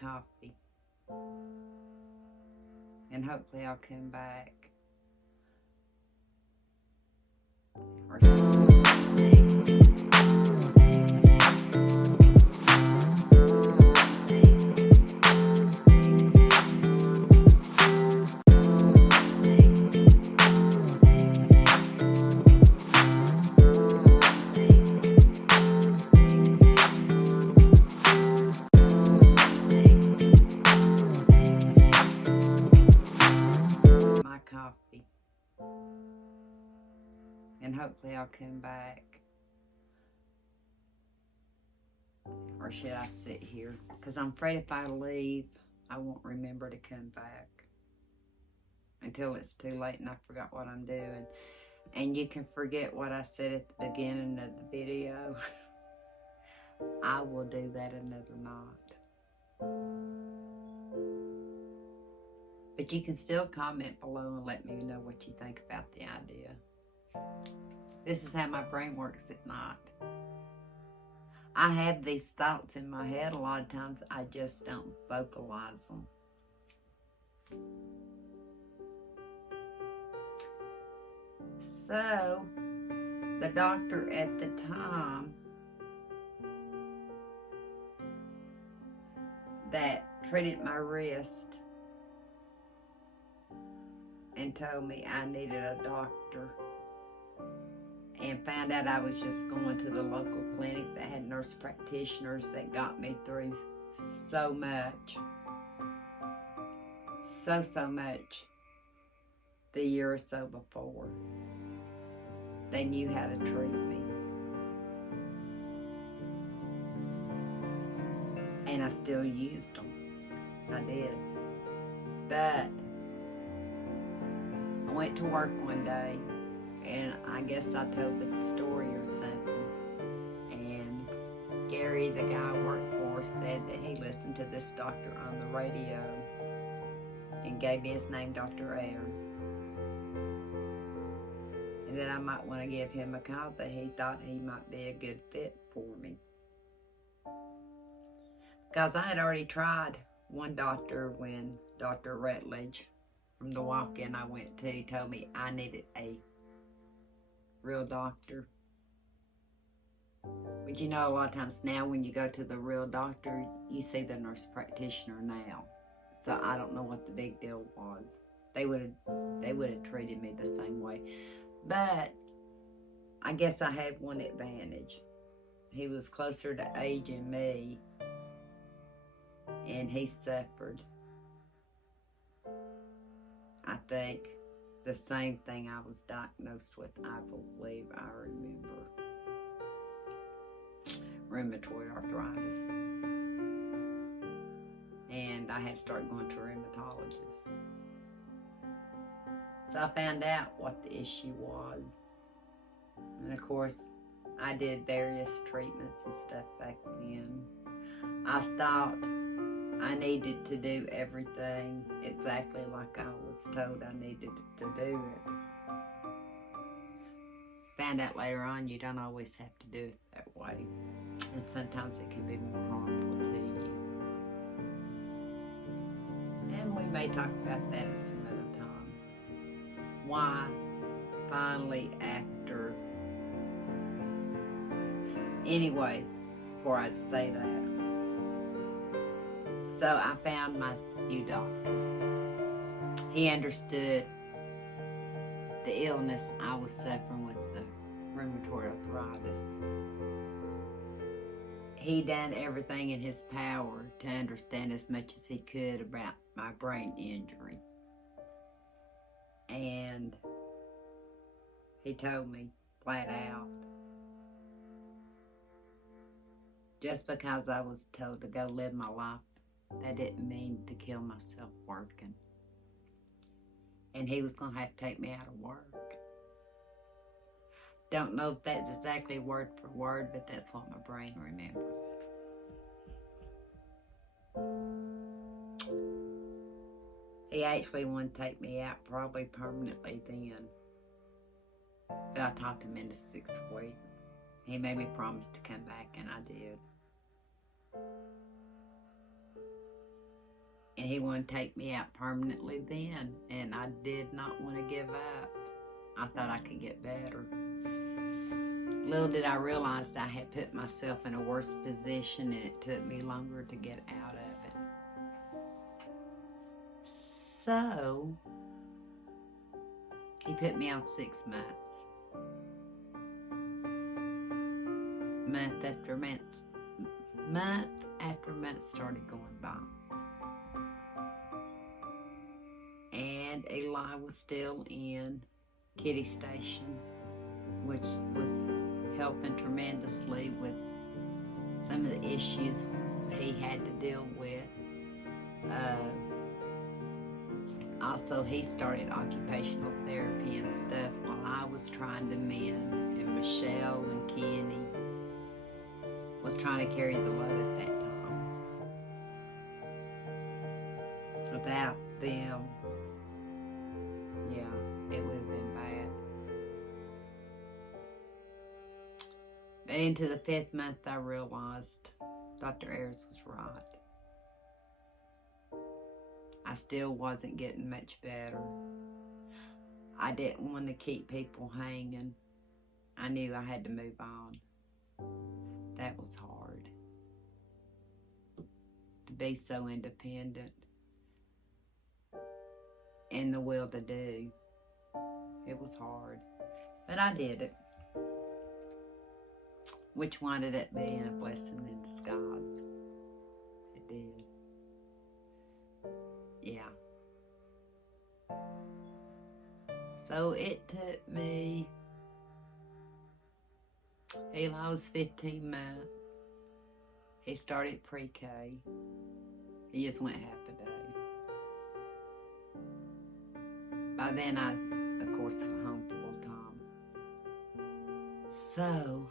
coffee. And hopefully I'll come back. Or my coffee. And hopefully I'll come back. Or should I sit here? Because I'm afraid if I leave, I won't remember to come back. Until it's too late and I forgot what I'm doing. And you can forget what I said at the beginning of the video. I will do that another night. But you can still comment below and let me know what you think about the idea. This is how my brain works at night. I have these thoughts in my head a lot of times. I just don't vocalize them. So, the doctor at the time that treated my wrist and told me I needed a doctor, and found out I was just going to the local clinic that had nurse practitioners that got me through so much. So much the year or so before. They knew how to treat me. And I still used them. I did. But I went to work one day, and I guess I told the story or something. And Gary, the guy I worked for, said that he listened to this doctor on the radio and gave me his name, Dr. Ayers. And that I might want to give him a call, that he thought he might be a good fit for me. Because I had already tried one doctor when Dr. Rutledge from the walk-in I went to told me I needed a real doctor. But you know, a lot of times now when you go to the real doctor, you see the nurse practitioner now. So I don't know what the big deal was. They would have treated me the same way. But I guess I had one advantage. He was closer to age than me, and he suffered, I think, the same thing I was diagnosed with, I believe I remember. Rheumatoid arthritis. And I had to start going to a rheumatologist. So I found out what the issue was. And of course, I did various treatments and stuff back then. I thought I needed to do everything exactly like I was told I needed to do it. Found out later on you don't always have to do it that way. And sometimes it can be more harmful to you. And we may talk about that at some other time. Why finally after... Anyway, before I say that. So I found my new doctor. He understood the illness I was suffering with, the rheumatoid arthritis. He done everything in his power to understand as much as he could about my brain injury. And he told me flat out, just because I was told to go live my life, that didn't mean to kill myself working. And he was going to have to take me out of work. Don't know if that's exactly word for word, but that's what my brain remembers. He actually wanted to take me out probably permanently then. But I talked him into 6 weeks. He made me promise to come back, and I did. he wanted to take me out permanently then, and I did not want to give up. I thought I could get better. Little did I realize that I had put myself in a worse position, and it took me longer to get out of it. So, he put me on 6 months. Month after month started going by. And Eli was still in Kitty Station, which was helping tremendously with some of the issues he had to deal with. Also, he started occupational therapy and stuff while I was trying to mend, and Michelle and Kenny was trying to carry the load at that time. Without them, yeah, it would have been bad. But into the 5th month, I realized Dr. Ayers was right. I still wasn't getting much better. I didn't want to keep people hanging. I knew I had to move on. That was hard. To be so independent and the will to do. It was hard. But I did it. Which wound up being a blessing in disguise. It did. Yeah. So it took me, Eli was 15 months. He started pre-K. He just went half a day. By then I, of course, home full time. So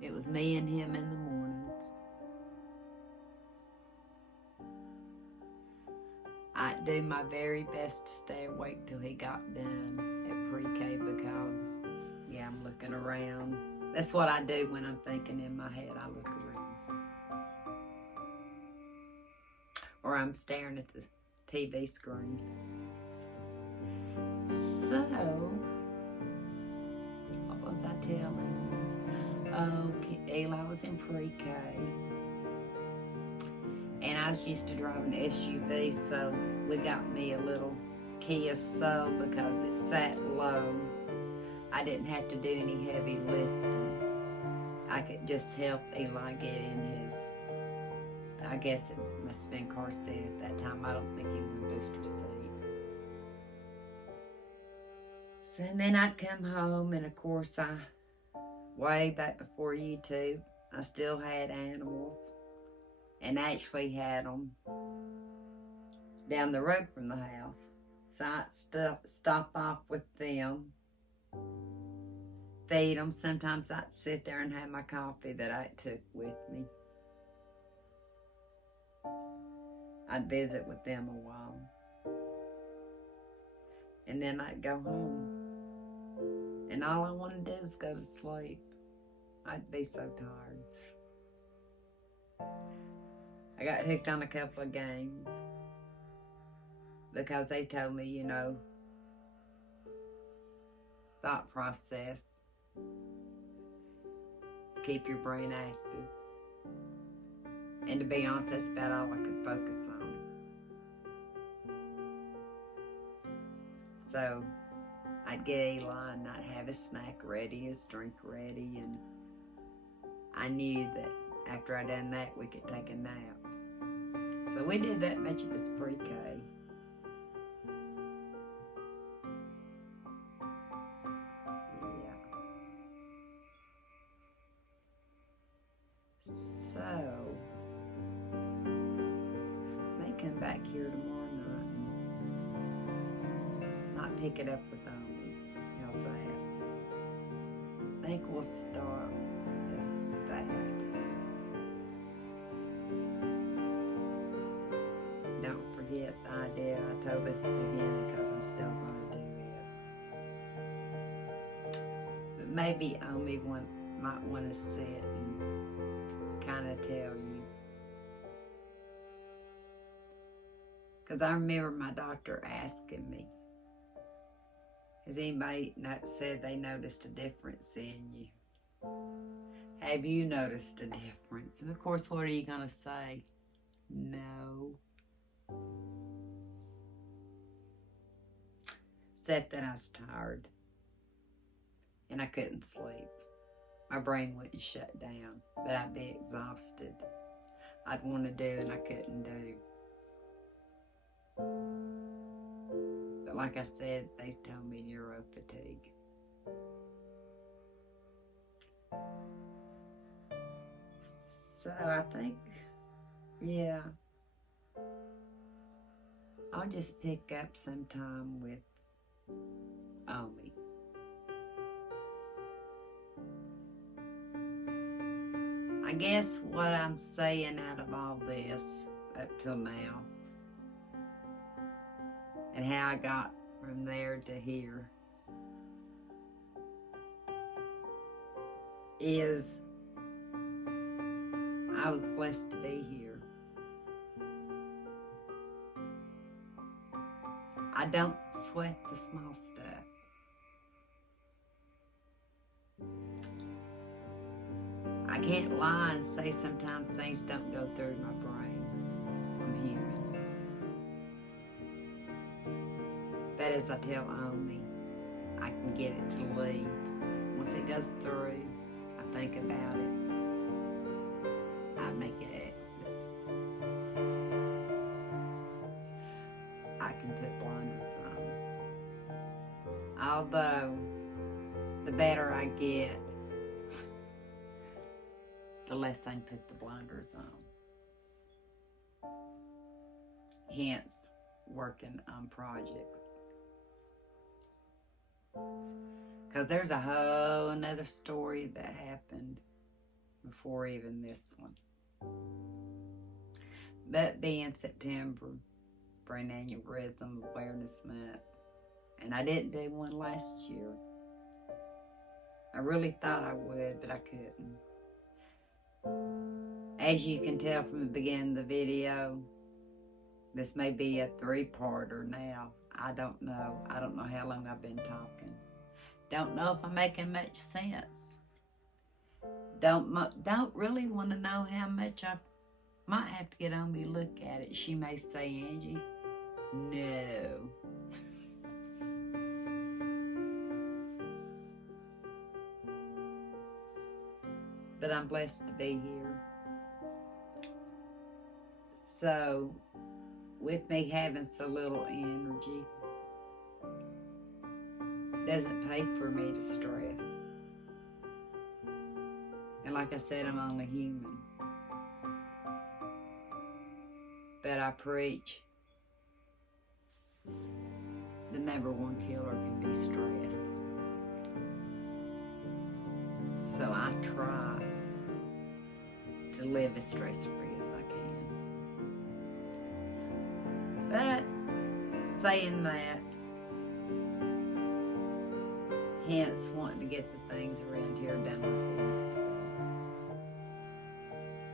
it was me and him in the mornings. I'd do my very best to stay awake till he got done at pre-K because, yeah, I'm looking around. That's what I do when I'm thinking in my head. I look around. Or I'm staring at the TV screen. So, what was I telling? Okay, Eli was in pre-K. And I was used to driving an SUV, so we got me a little Kia Soul because it sat low. I didn't have to do any heavy lifting. I could just help Eli get in his, I guess it must have been car seat at that time. I don't think he was in booster seat. So then I'd come home, and of course way back before YouTube, I still had animals. And actually had them down the road from the house. So I'd stop off with them, feed them. Sometimes I'd sit there and have my coffee that I took with me. I'd visit with them a while. And then I'd go home. And all I wanted to do was go to sleep. I'd be so tired. I got hooked on a couple of games because they told me, you know, thought process, keep your brain active. And to be honest, that's about all I could focus on. So I'd get Eli and I'd have his snack ready, his drink ready, and I knew that after I done that, we could take a nap. So we did that much of his pre-K. Yeah. So, I may come back here tomorrow night and might pick it up with Omi. How's that? I think we'll start at that. Don't forget the idea I told at the beginning because I'm still going to do it. But maybe Omi might want to sit and kind of tell you. Because I remember my doctor asking me, has anybody said they noticed a difference in you? Have you noticed a difference? And of course, what are you going to say? No. Except that I was tired. And I couldn't sleep. My brain wouldn't shut down. But I'd be exhausted. I'd want to do and I couldn't do. But like I said, they told me neuro fatigue. So I think, yeah, I'll just pick up sometime with Omi. I guess what I'm saying out of all this up till now, and how I got from there to here, is I was blessed to be here. I don't sweat the small stuff. I can't lie and say sometimes things don't go through my brain. I'm human. But as I tell Omi, I can get it to leave. Once it goes through, I think about it. I make it exit. I can put blinders on. Although, the better I get, the less I can put the blinders on. Hence, working on projects. Because there's a whole another story that happened before even this one. But being September, Brain Aneurysm Awareness Month, and I didn't do one last year. I really thought I would, but I couldn't. As you can tell from the beginning of the video, this may be a 3-parter now. I don't know. I don't know how long I've been talking. Don't know if I'm making much sense. Don't really want to know how much I might have to get on me look at it. She may say, Angie, no. But I'm blessed to be here. So, with me having so little energy, doesn't pay for me to stress. And like I said, I'm only human. But I preach the #1 killer can be stress. So I try to live as stress-free as I can. But saying that, hence wanting to get the things around here done like they used to be.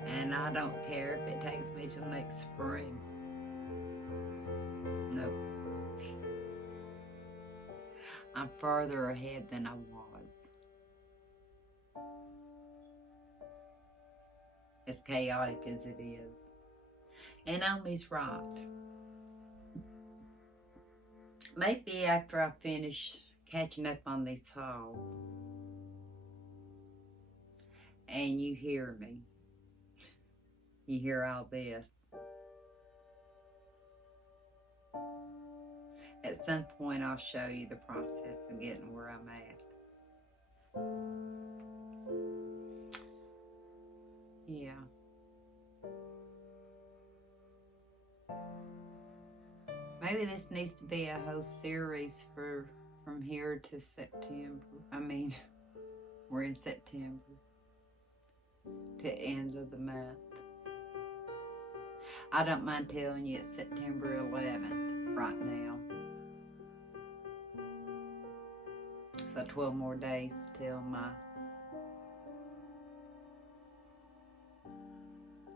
And I don't care if it takes me till next spring. Nope. I'm farther ahead than I was. As chaotic as it is. And Omi's right. Maybe after I finish catching up on these hauls and you hear me, you hear all this, at some point I'll show you the process of getting where I'm at. Yeah. Maybe this needs to be a whole series from here to September. I mean, we're in September. To end of the month. I don't mind telling you it's September 11th right now. So 12 more days till my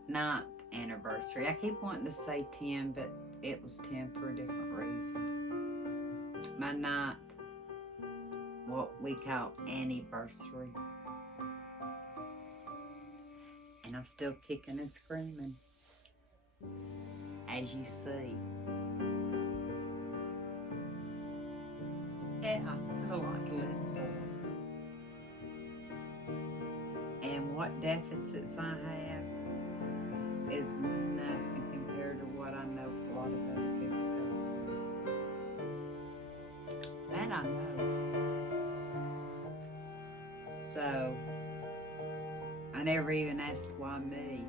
9th anniversary. I keep wanting to say 10, but it was 10 for a different reason. My 9th, what we call anniversary. And I'm still kicking and screaming, as you see. Yeah, there's a lot to live for. And what deficits I have is nothing compared to what I know a lot of other people go through. That I know. So, I never even asked why me.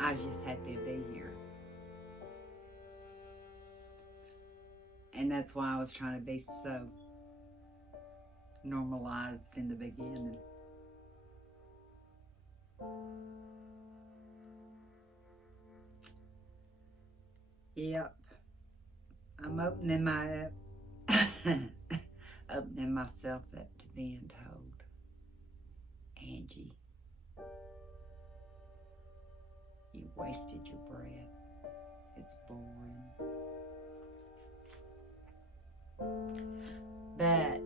I was just happy to be here. And that's why I was trying to be so normalized in the beginning. Yep. I'm opening opening myself up to being told, Angie, you wasted your breath. It's boring. But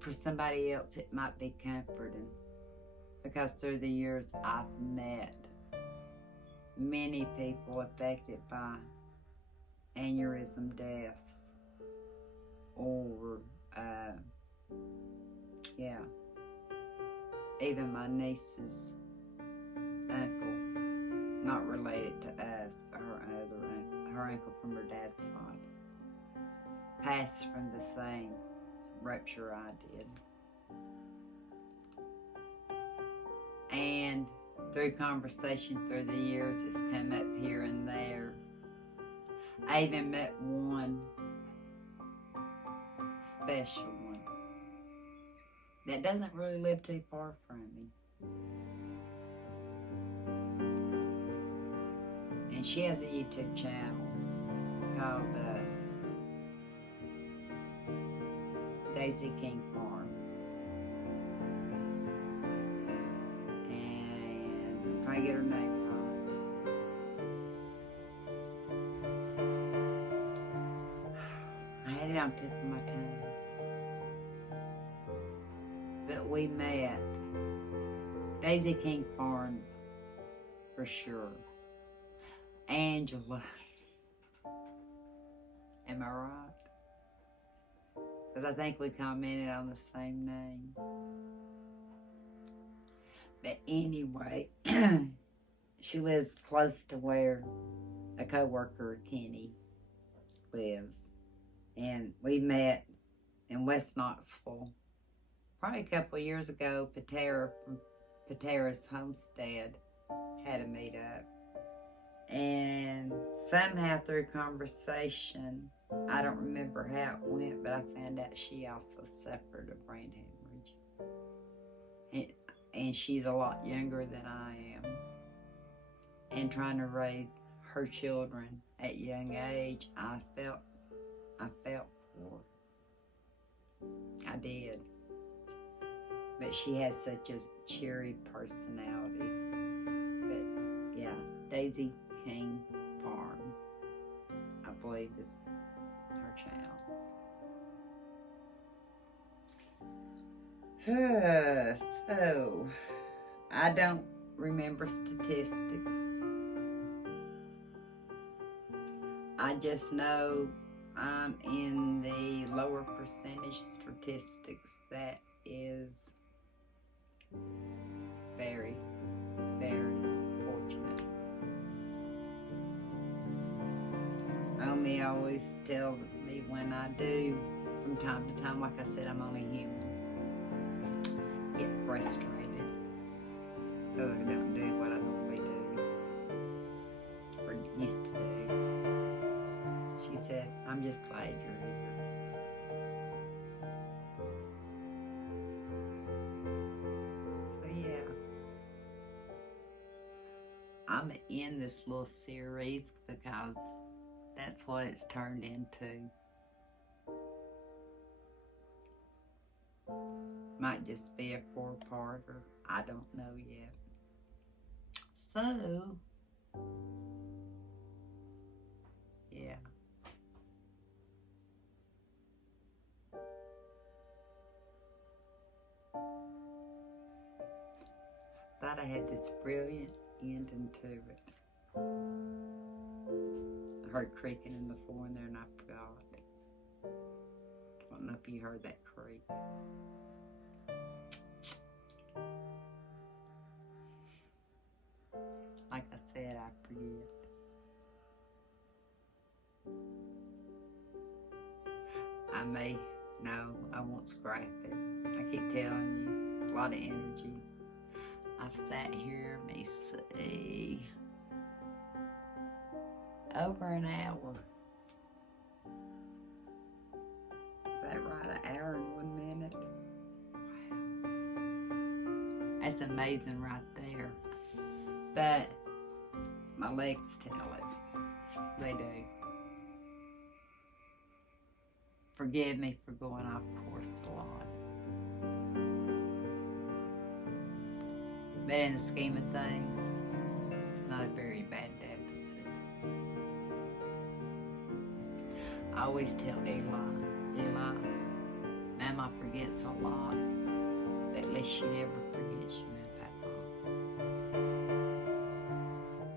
for somebody else, it might be comforting, because through the years I've met many people affected by aneurysm deaths, or even my niece's uncle, not related to us, but her uncle from her dad's side, passed from the same rupture I did. And through conversation through the years, it's come up here and there. I even met one special one that doesn't really live too far from me. And she has a YouTube channel called Daisy King Farms. And I'm trying to get her name right. I had it on the tip of my tongue. But we met. Daisy King Farms, for sure. Angela. Am I right? Because I think we commented on the same name. But anyway, she lives close to where a co-worker, Kenny, lives. And we met in West Knoxville probably a couple of years ago. Patera from Patera's Homestead had a meetup. And somehow through conversation, I don't remember how it went, but I found out she also suffered a brain hemorrhage. And she's a lot younger than I am. And trying to raise her children at a young age, I felt for her. I did. But she has such a cheery personality. But yeah, Daisy King Farms, I believe, is her channel. So, I don't remember statistics. I just know I'm in the lower percentage statistics. That is very, very fortunate. Omi always tells me when I do, from time to time, like I said, I'm only human, get frustrated because I don't do what I normally do, or used to do. She said, I'm just glad you're here. So yeah, I'm in this little series because that's what it's turned into. Might just be a 4-parter. I don't know yet. So, Thought I had this brilliant ending to it. I heard creaking in the floor in there and I forgot. I don't know if you heard that creak. Like I said, I forget. I won't scrap it. I keep telling you, a lot of energy. I've sat here, let me see, over an hour. Is that right? An hour and 1 minute? Wow. That's amazing right there. But my legs tell it. They do. Forgive me for going off course a lot. But in the scheme of things, it's not a very bad deficit. I always tell Eli, Mama forgets a lot, but at least she never forgets you and Papa.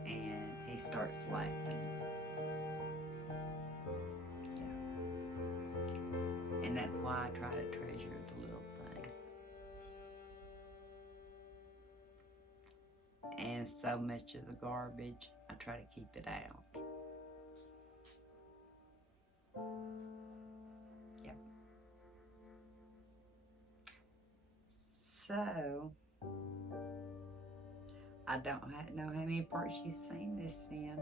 And he starts laughing. Yeah. And that's why I try to treasure the little things. And so much of the garbage, I try to keep it out. Yep. So, I don't know how many parts you've seen this in.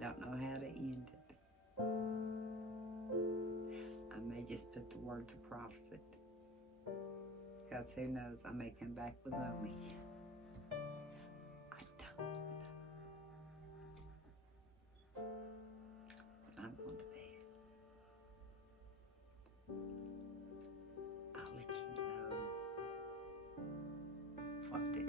Don't know how to end it. I may just put the words across it. Because who knows, I may come back with Omi. I don't know. I'm going to bed. I'll let you know what the